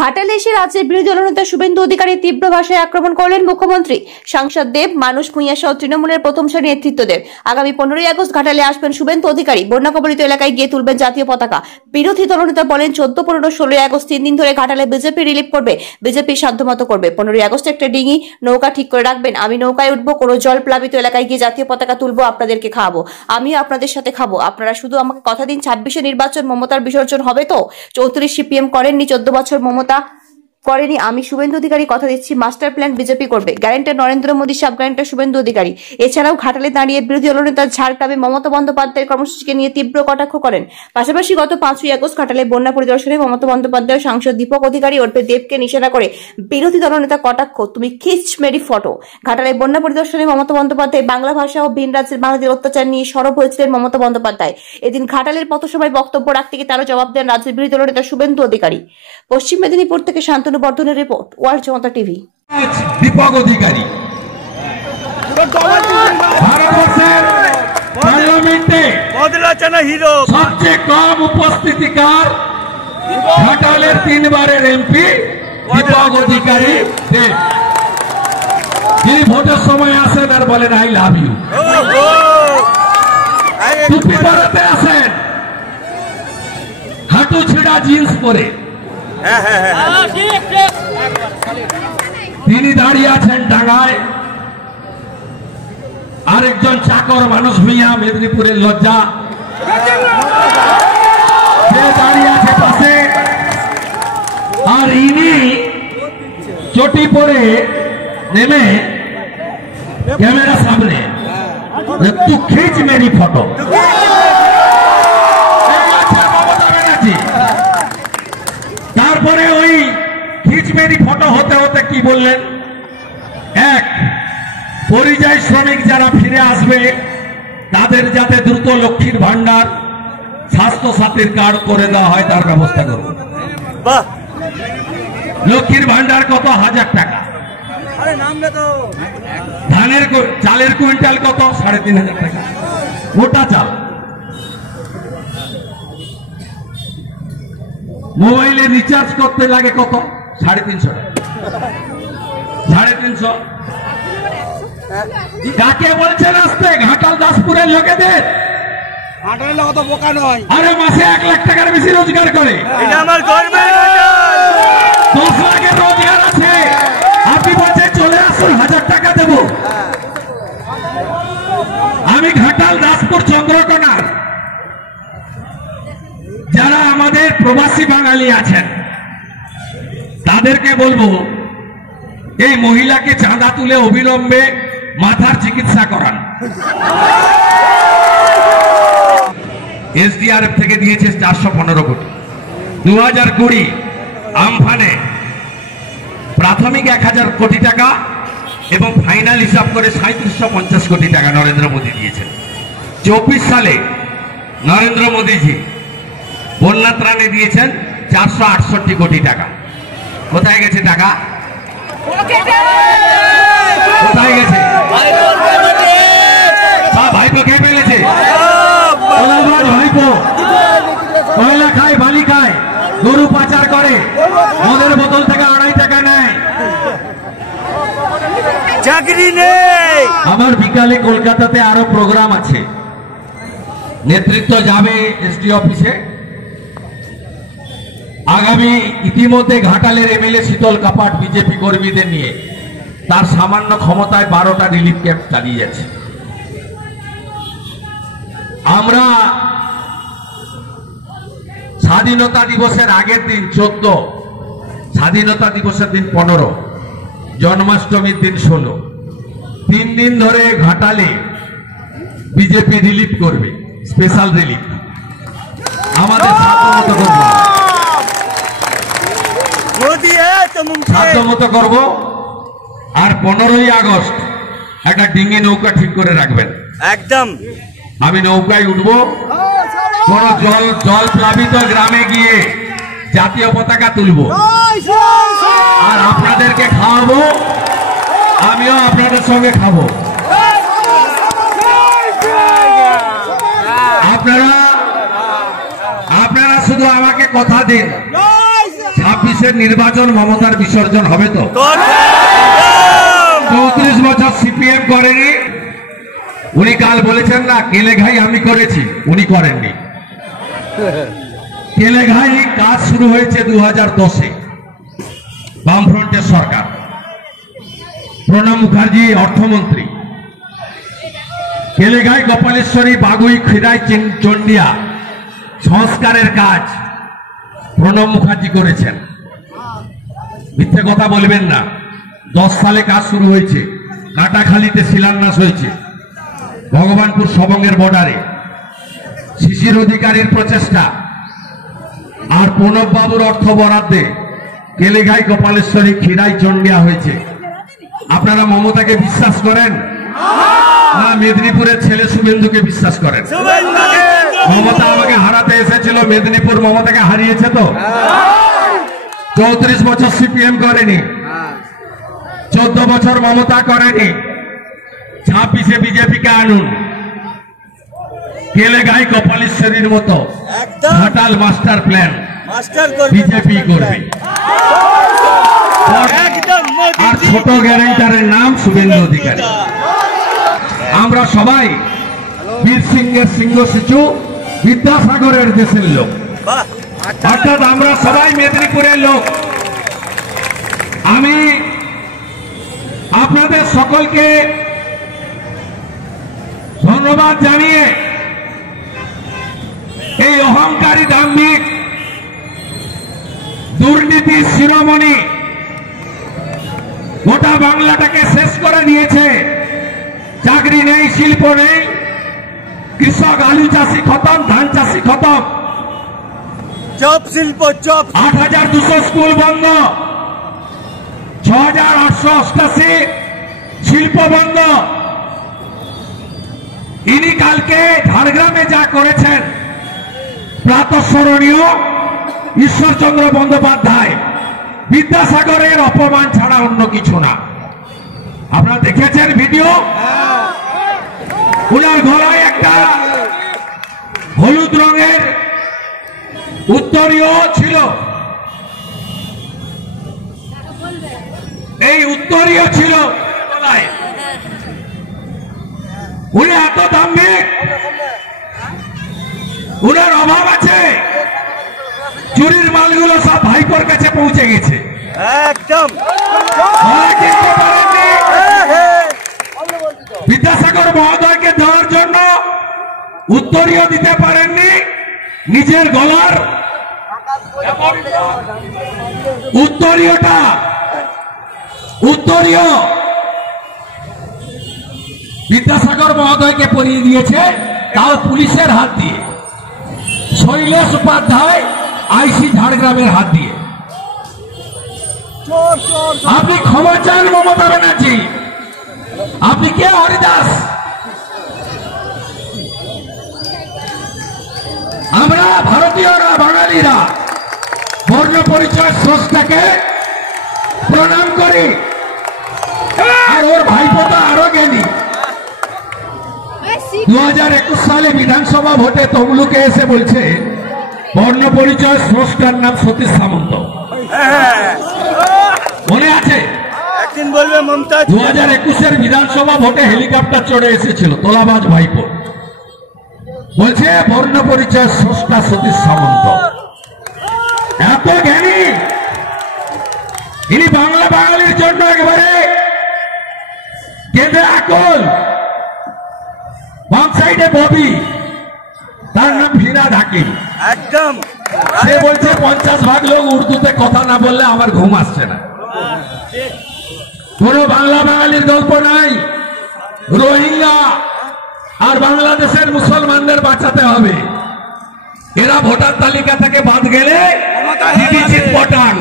ঘাটালে এসে রাজ্যের বিরোধী দলনেতা শুভেন্দু অধিকারী তীব্র ভাষায় আক্রমণ করলেন মুখ্যমন্ত্রী। সাংসদ দেব, মানুষ ভূঁইয়া সহ তৃণমূলের প্রথম সারি নেতৃত্বদের। আগামী 15ই আগস্ট ঘাটালে আসবেন শুভেন্দু অধিকারী। বন্যা কবলিত এলাকায় গিয়ে তুলবেন জাতীয় পতাকা। বিরোধী দলনেতা বলেন 14, 15, 16ই আগস্ট 3 দিন ধরে ঘাটালে বিজেপি রিলিফ করবে, বিজেপি সাধ্যমতো করবে। 15ই আগস্ট একটা ডিঙি নৌকা ঠিক করে রাখবেন, আমি নৌকায় উঠবো, কোনো জল প্লাবিত এলাকায় গিয়ে জাতীয় পতাকা তুলবো, আপনাদেরকে খাওয়াবো, আমিও আপনাদের সাথে খাবো। আপনারা শুধু আমাকে কথা দিন, 26-এ নির্বাচন মমতার বিসর্জন হবে তো। 34 সিপিএম করেননি, 14 বছর মমতা করেনি। আমি শুভেন্দু অধিকারী কথা দিচ্ছি, মাস্টার প্ল্যান বিজেপি করবে। Guarantor Narendra Modi, sub guarantor Suvendu Adhikari. এছাড়াও ঘাটালে দাঁড়িয়ে বিরোধী দলনেতা ঝাড়গ্রামে মমতা বন্দ্যোপাধ্যায়ের কর্মসূচিকে নিয়ে তীব্র কটাক্ষ করেন। পাশাপাশি গত 5ই আগস্ট ঘাটালে বন্যা পরিদর্শনে মমতা বন্দ্যোপাধ্যায় সাংসদ দীপক অধিকারী ওরফে দেবকে নিশানা করে বিরোধী দলনেতা কটাক্ষ, তুমি খিচ মেরি ফটো। ঘাটালে বন্যা পরিদর্শনে মমতা বন্দ্যোপাধ্যায় বাংলা ভাষা ও ভিন রাজ্যের বাঙালিদের অত্যাচার নিয়ে সরব হয়েছিলেন মমতা বন্দ্যোপাধ্যায়। এদিন ঘাটালের পথসভায় বক্তব্য রাখতে গিয়ে তারও জবাব দেন রাজ্যের বিরোধী দলনেতা শুভেন্দু অধিকারী। পশ্চিম মেদিনীপুর থেকে শান্তনু বর্ধনের রিপোর্ট, ওয়ার্ল্ড জনতা টিভি। দীপক অধিকারী ভারতবর্ষের পার্লামেন্টে সবচেয়ে কম উপস্থিতিকার ঘাটালের 3 বারের এমপি দীপক অধিকারী দেব। তিনি ভোটের সময় আসেন আর বলেন আই লাভ ইউ, টুপি পরাতে আসেন, হাঁটু ছিঁড়া জিন্স পরে। তিনি দাঁড়িয়ে আছেন ডাঙায়, আরেকজন চাকর মানুষ ভূঁইয়া মেদিনীপুরের লজ্জা দাঁড়িয়ে আছে পাশে, আর ইনি চটি পরে নেমে ক্যামেরা সামনে তু খিচ মেরি ফটো। তারপরে ওই খিচ মেরি ফটো হতে হতে কি বললেন, এক পরিযায়ী শ্রমিক যারা ফিরে আসবে তাদের যাতে দ্রুত লক্ষ্মীর ভান্ডার, স্বাস্থ্য সাথীর কার্ড করে দেওয়া হয় তার ব্যবস্থা করব। লক্ষ্মীর ভান্ডার কত? 1000 টাকা। ধানের চালের কুইন্টাল কত? 3500 টাকা মোটা চাল। মোবাইলে রিচার্জ করতে লাগে কত? 350 টাকা। 350। কাকে বলছেন আসতে? ঘাটাল দাসপুরের লোকেদের। ঘাটালের লোক তো বোকা নয়। আরে মাসে 1 লাখ টাকার বেশি রোজগার করে। এটা আমার গর্বের কথা। 10 লাখের রোজগার আছে, আপনি বলছেন চলে আসুন 1000 টাকা দেব। আমি ঘাটাল দাসপুর চন্দ্রকোনার যারা আমাদের প্রবাসী বাঙালি আছেন তাদেরকে বলবো, এই মহিলাকে চাঁদা তুলে অবিলম্বে মাথার চিকিৎসা করান। এসডিআরএফ থেকে দিয়েছে 415 কোটি। 2020 আমফানে প্রাথমিক 1000 কোটি টাকা এবং ফাইনাল হিসাব করে 3750 কোটি টাকা নরেন্দ্র মোদী দিয়েছেন। 24 সালে নরেন্দ্র মোদীজি বন্যা ত্রাণে দিয়েছেন 468 কোটি টাকা। কোথায় গেছে টাকা? কোথায় গেছে? ভাইপো খেয়ে ফেলেছে। ভাইপো কয়লা খায়, বালি খায়, গরু পাচার করে, মদের বোতল থেকে 2.5 টাকা নেয়, চাকরি নেই। আমার বিকালে কলকাতাতে আরো প্রোগ্রাম আছে, নেতৃত্ব যাবে এসডি অফিসে। আগামী ইতিমধ্যে ঘাটালের এমএলএ শীতল কাপাট বিজেপি কর্মীদের নিয়ে তার সামান্য ক্ষমতায় 12টা রিলিফ ক্যাম্প চালিয়ে যাচ্ছে। আমরা স্বাধীনতা দিবসের আগের দিন 14, স্বাধীনতা দিবসের দিন 15, জন্মাষ্টমীর দিন 16, 3 দিন ধরে ঘাটালে বিজেপি রিলিফ করবে, স্পেশাল রিলিফ। আমাদের সাধ্যমতো করব। আর 15ই আগস্ট একটা ডিঙি নৌকা ঠিক করে রাখবেন। একদম আমি নৌকায় উঠবো, কোন জল প্লাবিত গ্রামে গিয়ে জাতীয় পতাকা তুলবো, আর আপনাদেরকে খাওয়াবো, আমিও আপনাদের সঙ্গে খাবো। আপনারা শুধু আমাকে কথা দিন, 26-এর নির্বাচন মমতার বিসর্জন হবে তো? 34 বছর সিপিএম করেনি। উনি কাল বলেছেন না কেলেঘাই আমি করেছি, উনি করেননি। কেলেঘাই কাজ শুরু হয়েছে 2010-এ, বামফ্রন্টের সরকার, প্রণব মুখার্জি অর্থমন্ত্রী। কেলেঘাই, গোপালেশ্বরী, বাগুই, খিরাই, চন্ডিয়া সংস্কারের কাজ প্রণব মুখার্জি করেছেন। মিথ্যে কথা বলবেন না। 10 সালে কাজ শুরু হয়েছে, কাটাখালীতে শিলান্যাস হয়েছে, ভগবানপুর সবঙ্গের বর্ডারে শিশির অধিকারীর প্রচেষ্টা আর প্রণব বাবুর অর্থ বরাদ্দে কেলেঘাই, গোপালেশ্বরী, খিরাই, চন্ডিয়া হয়েছে। আপনারা মমতাকে বিশ্বাস করেন না মেদিনীপুরের ছেলে শুভেন্দুকে বিশ্বাস করেন? মমতা আমাকে হারাতে এসেছিল, মেদিনীপুর মমতাকে হারিয়েছে তো। 34 বছর সিপিএম করেনি, 14 বছর মমতা করেনি। 26-এ বিজেপিকে আনুন, কেলেঘাই, গোপালেশ্বরীর মতো ঘাটাল মাস্টার প্ল্যান বিজেপি করবে। আর ছোট গ্যারেন্টারের নাম শুভেন্দু অধিকারী। আমরা সবাই বীর সিংহের সিংহ শিশু, বিদ্যাসাগরের দেশের লোক, অর্থাৎ আমরা সবাই মেদিনীপুরের লোক। আমি আপনাদের সকলকে ধন্যবাদ জানিয়ে এই অহংকারী, দাম্ভিক, দুর্নীতির শিরোমণি গোটা বাংলাটাকে শেষ করে দিয়েছে। চাকরি নেই, শিল্প নেই, কৃষক, আলু চাষি খতম, ধান চাষি খতম, চপ শিল্প, চপ 8,200 স্কুল বন্ধ, 6,888 শিল্প বন্ধ। ইনি কালকে ঝাড়গ্রামে যা করেছেন প্রাতঃস্মরণীয়। ঈশ্বরচন্দ্র বন্দ্যোপাধ্যায়, বিদ্যাসাগরের অপমান ছাড়া অন্য কিছু না। আপনারা দেখেছেন ভিডিও, উনার গলায় একটা হলুদ রঙের উত্তরীয় ছিল। এই উত্তরীয় ছিল গলায়। উনি এত দাম্ভিক, উনার অভাব আছে। চুরির মালগুলো সব ভাইপোর কাছে পৌঁছে গেছে। একদম বিদ্যাসাগর মহোদয়কে দেওয়ার জন্য উত্তরীয় দিতে পারেননি। নিজের গলার উত্তরীয় বিদ্যাসাগর মহোদয়কে পরিয়ে দিয়েছে, তাও পুলিশের হাত দিয়ে। শৈলেশ উপাধ্যায়, আইসি ঝাড়গ্রামের হাত দিয়ে। আপনি ক্ষমা চান মমতা ব্যানার্জি? আপনি কে হরিদাস? আমরা ভারতীয়রা, বাঙালিরা বর্ণ পরিচয় স্রষ্টাকে প্রণাম করি। আর ওর ভাইপোতা আরো জ্ঞানী। 2021 সালে বিধানসভা ভোটে তমলুকে এসে বলছে বর্ণ পরিচয় স্রষ্টার নাম সতীশ সামন্ত। মনে আছে? একদিন বলবে মমতা। 2021-এর বিধানসভা ভোটে হেলিকপ্টার চড়ে এসেছিল তোলাবাজ ভাইপো, বলছে বর্ণ পরিচয় স্রষ্টা সতীশ সামন্ত। এত জ্ঞানী ইনি, বাংলা বাঙালির জন্য একেবারে কেঁদে আকল। বাম সাইডে ববি, তার নাম ফিরাদ হাকিম। একদম সে বলছে 50% লোক উর্দুতে কথা না বললে আমার ঘুম আসছে না। কোন বাংলা বাঙালির গল্প নাই। রোহিঙ্গা আর বাংলাদেশের মুসলমানদের বাঁচাতে হবে। এরা ভোটার তালিকা থেকে বাদ গেলে চিটপটাং,